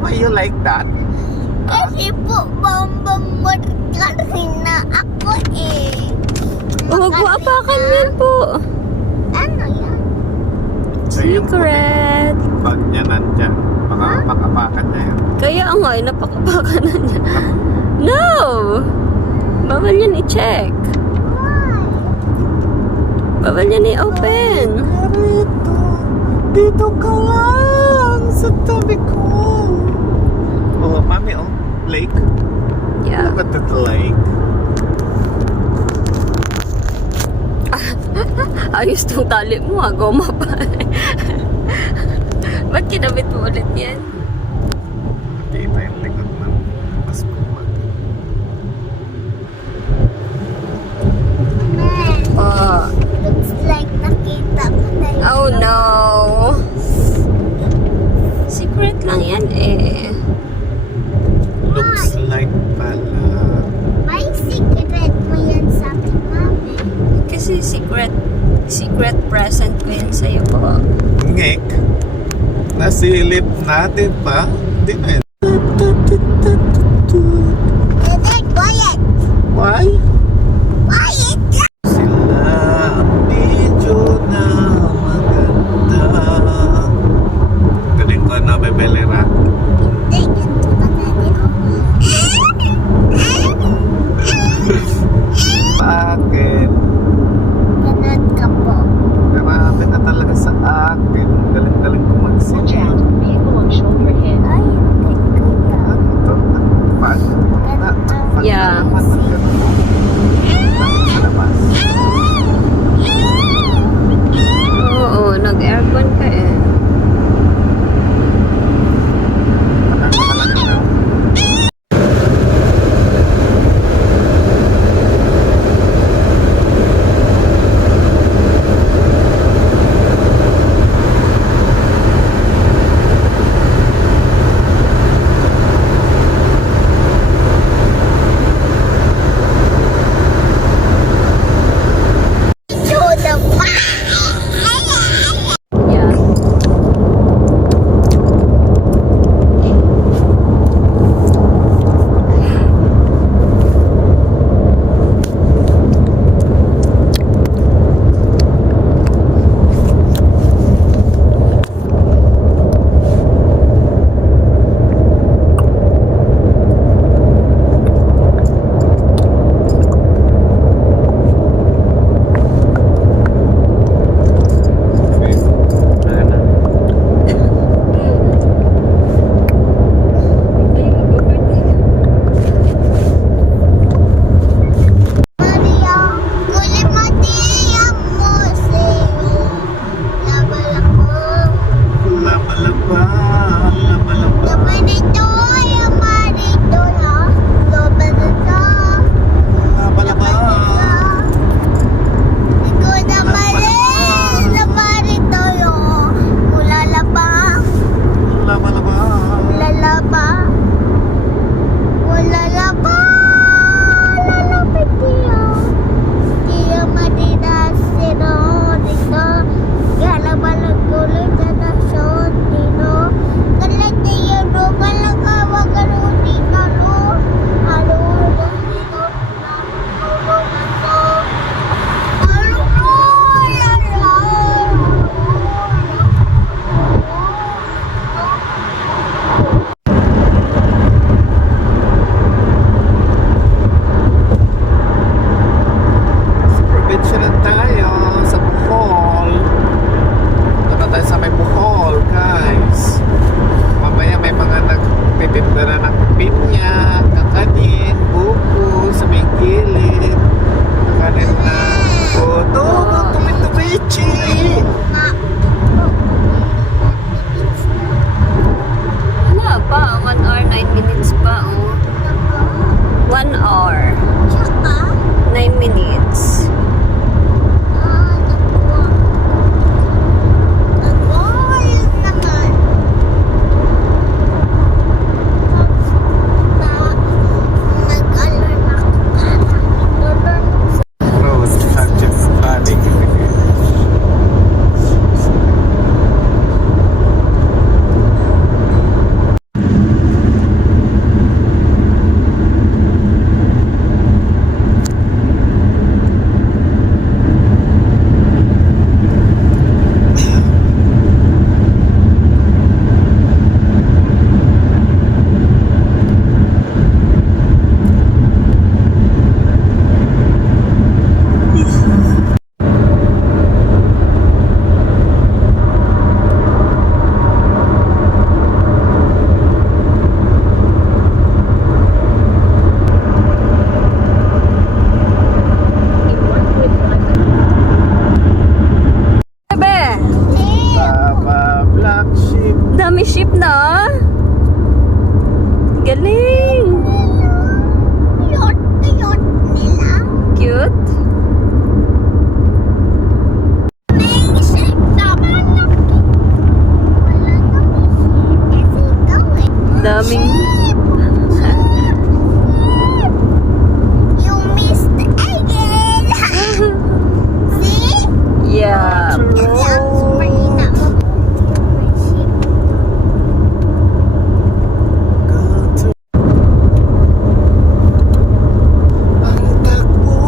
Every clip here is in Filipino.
Why you like that? Kasi po, bambang na ako eh. Huwag mo apakan yan po. Ano yan? So, yung Secret. bag niya nandyan. Pakapakan na yan. Kaya nga, napakapakan na niya. No! Bawal yan i-check. Why? Bawal yan i-open. Narito, dito ka lang sa tabi ko. Oh, mami, oh, lake. Yeah. Look at the lake. Ayos tong tali mo ah. Goma pa. Ba't kinabit mo ulit yan? Kita yung likod ng paskuman. Man, Oh. looks like nakita ko na yun. Oh no. Secret lang yan eh. Looks like pala. May secret mo yan sa akin, mami. Kasi secret present ko yan sa'yo po. Ngek. Nasilip natin pa. Hindi na yun. Dede, quiet! Why? Quiet! Sila medyo na maganda. Galing ko na bebelera. Hindi, ganito ka natin. Bakit? Ganun ka po. Grabe ka talaga sa akin. Galing-galing ko Watch mag-sing. out, vehicle on shoulder hit. Ay, kaya. Ano to? Pag? Yeah. Sa labas. Oo, nag-aircon ka eh. Daming... You missed again. See? Yeah. Sounds pretty not Ang takbo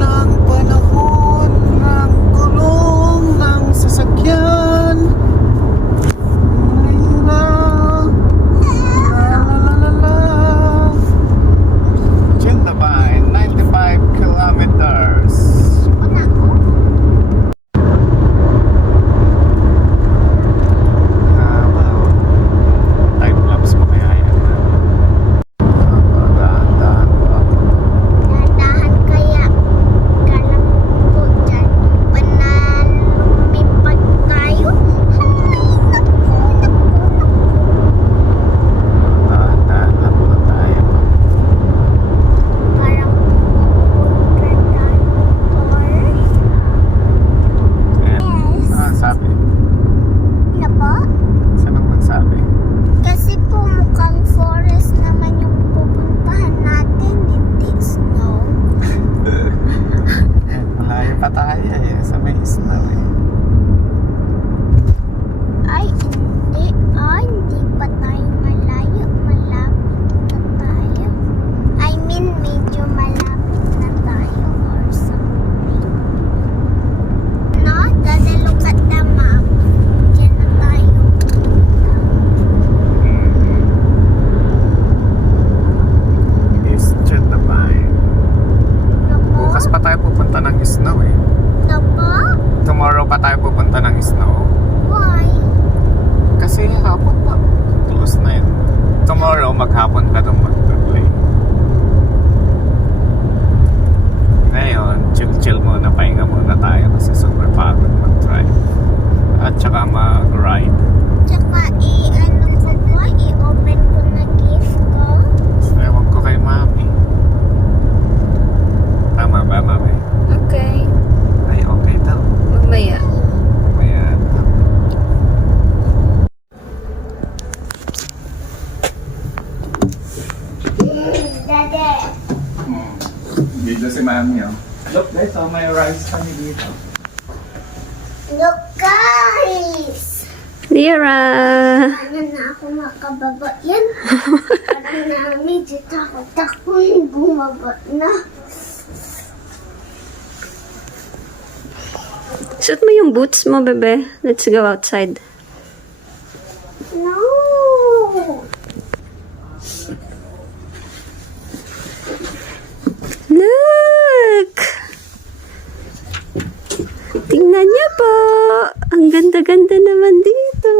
ng panahon, ng gulong ng sasakyan. La, la, la, la. Jindabyne, 95 kilometers. Wow. Time lapse mo kaya yan. Dahan-dahan pa. Dahan kaya kalam ko dyan. Panalumipad tayo. Dahan-dahan lang po tayo. Parang pupunta tayo. Ayan. Sabi. Na po? Saan ang magsabi? Kasi po mukhang forest naman yung pupuntahan natin, hindi snow. Malayo pa tayo eh. Sa may snow eh. Ay, hindi. Hindi pa tayo malayo. Malapit na tayo. I mean, medyo malapit na tayo or something. No? Dada look at the map. Diyan na tayo. Is Jindabyne. No po? Bukas pa tayo pupunta ng snow eh. No po? Tomorrow pa tayo pupunta ng snow. Why? Kasi hapon pa. Close na yun. Tomorrow maghapon ka itong mag-play. Ngayon, chill muna. Pahinga muna tayo kasi super pagod mag-drive. At saka mag-ride. Tsaka i-ano ko po? I-open ko na gift ko. Ewan ko kay mami. Tama ba, mami? Okay. Ay, okay daw. Mamaya. Ayan. Dada. Dito si mami, oh. Look guys, oh, may rice kami dito. Look guys! Lira! Ano na ako makababa yan? Parang na medyo takot ako bumaba na. Suot mo yung boots mo, bebe. Let's go outside. No! Look! Tingnan niyo po. Ang ganda-ganda naman dito.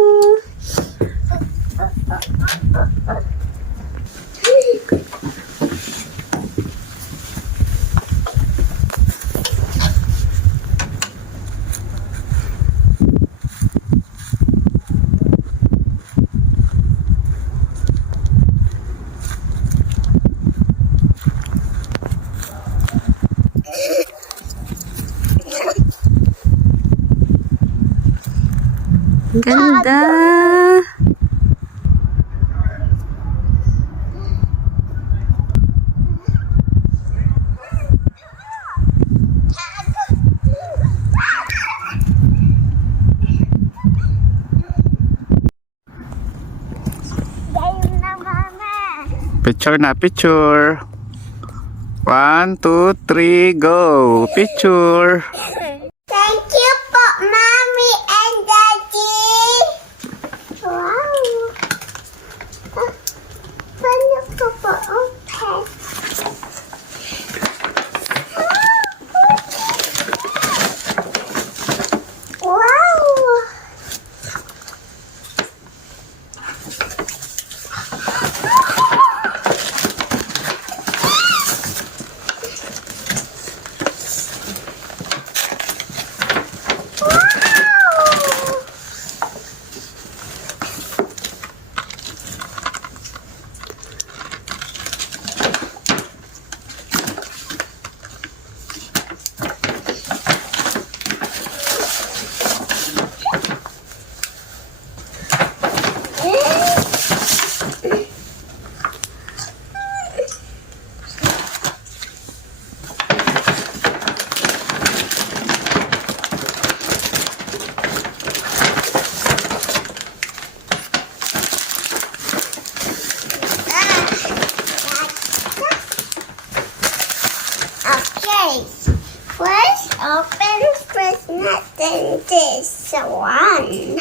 Ganda. Gayon na mama! Picture na, picture. 1, 2, 3, go. Picture. Thank you po, Mommy and Daddy! Wow! Paano ko po open? Wow! natin this one.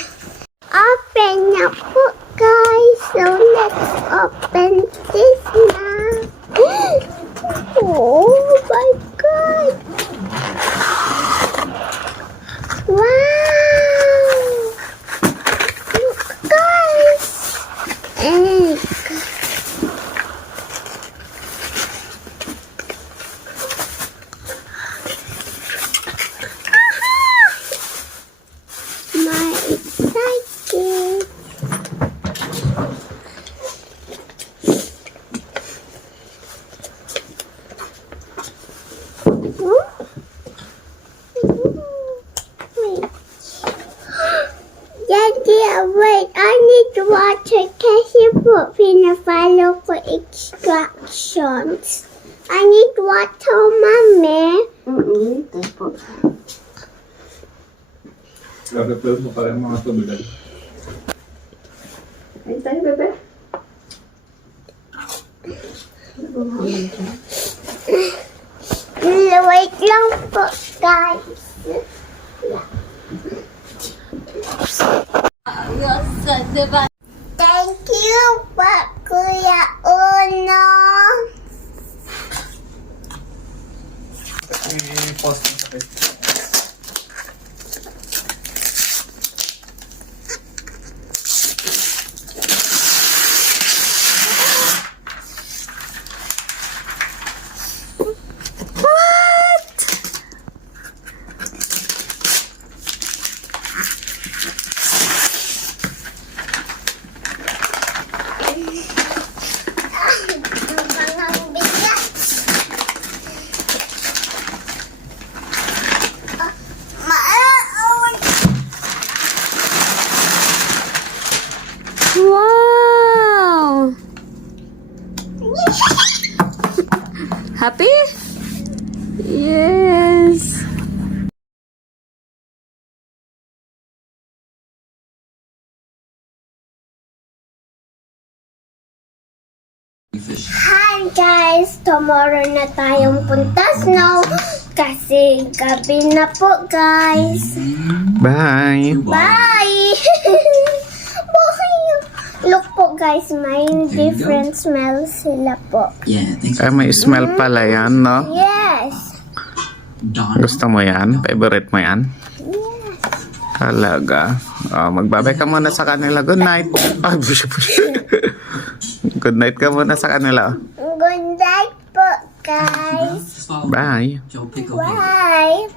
Open na po, guys. So, let's open this now. Oh my God. Wow. Look, guys. Egg. My excited. Wait. Daddy, wait. I need water kasi po pina-follow ko instructions. I need water, Mommy. Gagapil mo pa rin mga tubigan. Ay, tayo, bebe. Wait lang po, guys. Thank you po, Kuya Uno. I-post mo sa Facebook. Ang bigat. Wow! Happy? Yes. Hi guys! Tomorrow na tayong punta snow kasi gabi na po guys. Bye! Bye! Bye! Look po guys, may different smells sila po. Yeah, thanks. Ay, may smell pala yan, no? Yes! Donna. Gusto mo yan? Favorite mo yan? Yes! Talaga. Oh, magbabay ka muna sa kanila. Good night. Ay, good night ka muna sa kanila. Good night po guys! Just follow me. Bye. Joe Pickle. Bye!